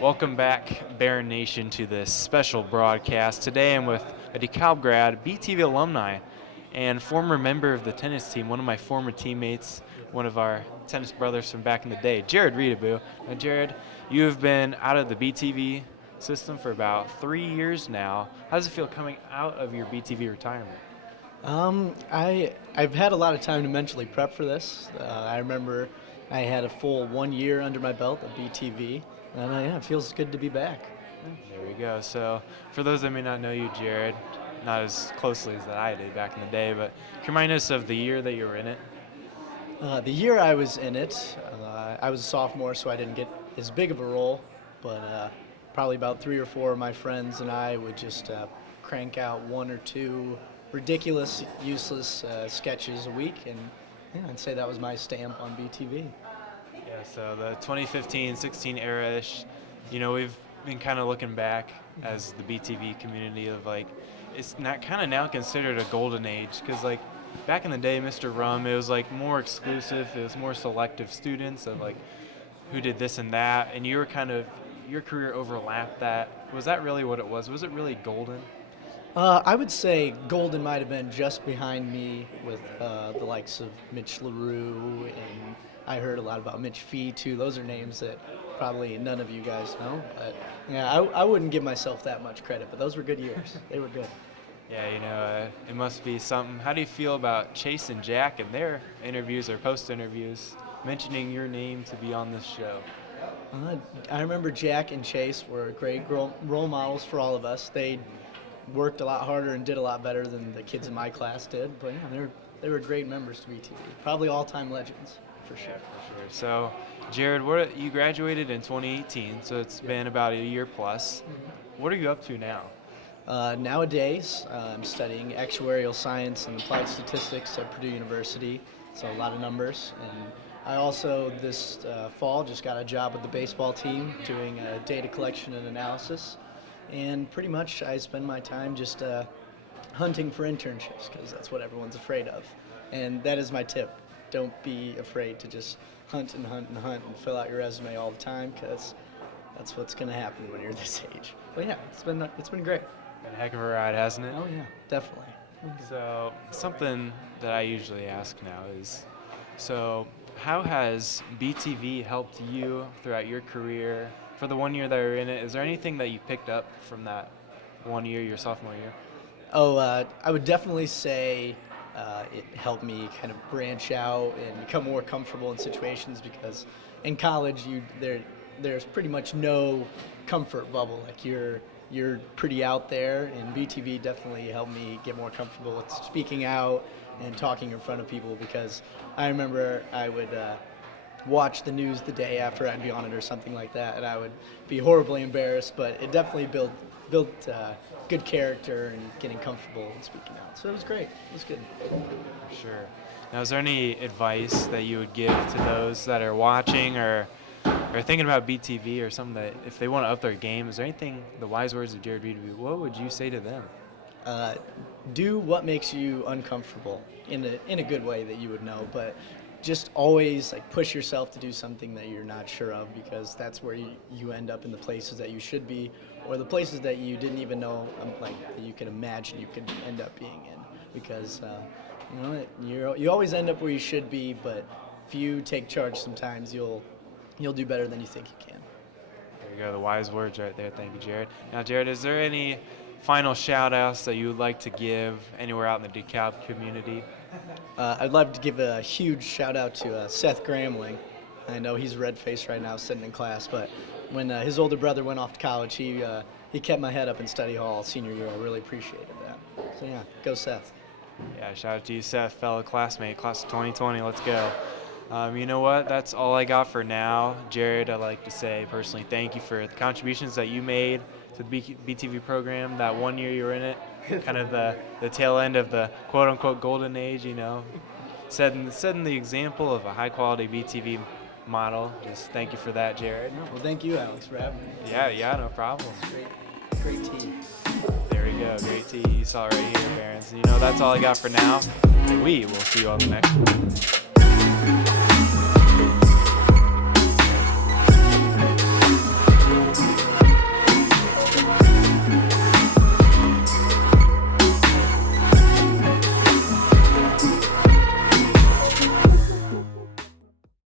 Welcome back, Barron Nation, to this special broadcast. Today I'm with a DeKalb grad, BTV alumni, and former member of the tennis team, one of my former teammates, one of our tennis brothers from back in the day, Jared Reutebuch. Now, Jared, you have been out of the BTV system for about 3 years now. How does it feel coming out of your BTV retirement? I've had a lot of time to mentally prep for this. I remember I had a full 1 year under my belt of BTV, and yeah, it feels good to be back. There we go. So, for those that may not know you, Jared, not as closely as that I did back in the day, but can you remind us of the year that you were in it? The year I was in it, I was a sophomore, so I didn't get as big of a role, but probably about 3 or 4 of my friends and I would just crank out 1 or 2 ridiculous, useless sketches a week, and yeah, I'd say that was my stamp on BTV. Yeah, so the 2015-16 era-ish, we've been kind of looking back as the BTV community of it's not kind of now considered a golden age because back in the day, Mr. Rum, it was more exclusive, it was more selective students of who did this and that, and you were your career overlapped that. Was that really what it was? Was it really golden? I would say Golden might have been just behind me with the likes of Mitch LaRue, and I heard a lot about Mitch Fee too. Those are names that probably none of you guys know, but yeah, I wouldn't give myself that much credit, but those were good years. They were good. Yeah, it must be something. How do you feel about Chase and Jack and their interviews or post-interviews mentioning your name to be on this show? I remember Jack and Chase were great role models for all of us. They worked a lot harder and did a lot better than the kids in my class did, but yeah, they were great members to BTV. Probably all-time legends, for sure. Yeah, for sure. So, Jared, you graduated in 2018, so it's been about a year plus. What are you up to now? Nowadays, I'm studying actuarial science and applied statistics at Purdue University, so a lot of numbers. And I also, this fall, just got a job with the baseball team doing data collection and analysis. And pretty much I spend my time just hunting for internships because that's what everyone's afraid of. And that is my tip. Don't be afraid to just hunt and hunt and hunt and fill out your resume all the time because that's what's going to happen when you're this age. But yeah, it's been great. Been a heck of a ride, hasn't it? Oh yeah, definitely. So something that I usually ask now is, so how has BTV helped you throughout your career? For the 1 year that you're in it, is there anything that you picked up from that 1 year, your sophomore year? Oh, I would definitely say it helped me kind of branch out and become more comfortable in situations because in college there's pretty much no comfort bubble. You're pretty out there, and BTV definitely helped me get more comfortable with speaking out and talking in front of people because I remember I would watch the news the day after I'd be on it or something like that, and I would be horribly embarrassed, but it definitely built good character and getting comfortable in speaking out. So it was great. It was good. For sure. Now, is there any advice that you would give to those that are watching or thinking about BTV or something that if they want to up their game, is there anything, the wise words of Jared Reutebuch, what would you say to them? Do what makes you uncomfortable in a good way that you would know, but just always push yourself to do something that you're not sure of because that's where you end up in the places that you should be or the places that you didn't even know that you could imagine you could end up being in because you always end up where you should be, but if you take charge sometimes you'll do better than you think you can. There you go, the wise words right there. Thank you, Jared. Now, Jared, is there any final shout-outs that you would like to give anywhere out in the DeKalb community? I'd love to give a huge shout-out to Seth Gramling. I know he's red-faced right now sitting in class, but when his older brother went off to college, he kept my head up in study hall senior year. I really appreciated that. So, yeah, go Seth. Yeah, shout out to you, Seth, fellow classmate, class of 2020. Let's go. You know what? That's all I got for now. Jared, I'd like to say personally thank you for the contributions that you made to the BTV program. That 1 year you were in it, kind of the tail end of the quote-unquote golden age, setting the example of a high-quality BTV model. Just thank you for that, Jared. Well, thank you, Alex, for having me. Yeah, no problem. Great team. There we go, great tea. You saw it right here, Barons. That's all I got for now. We will see you on the next one.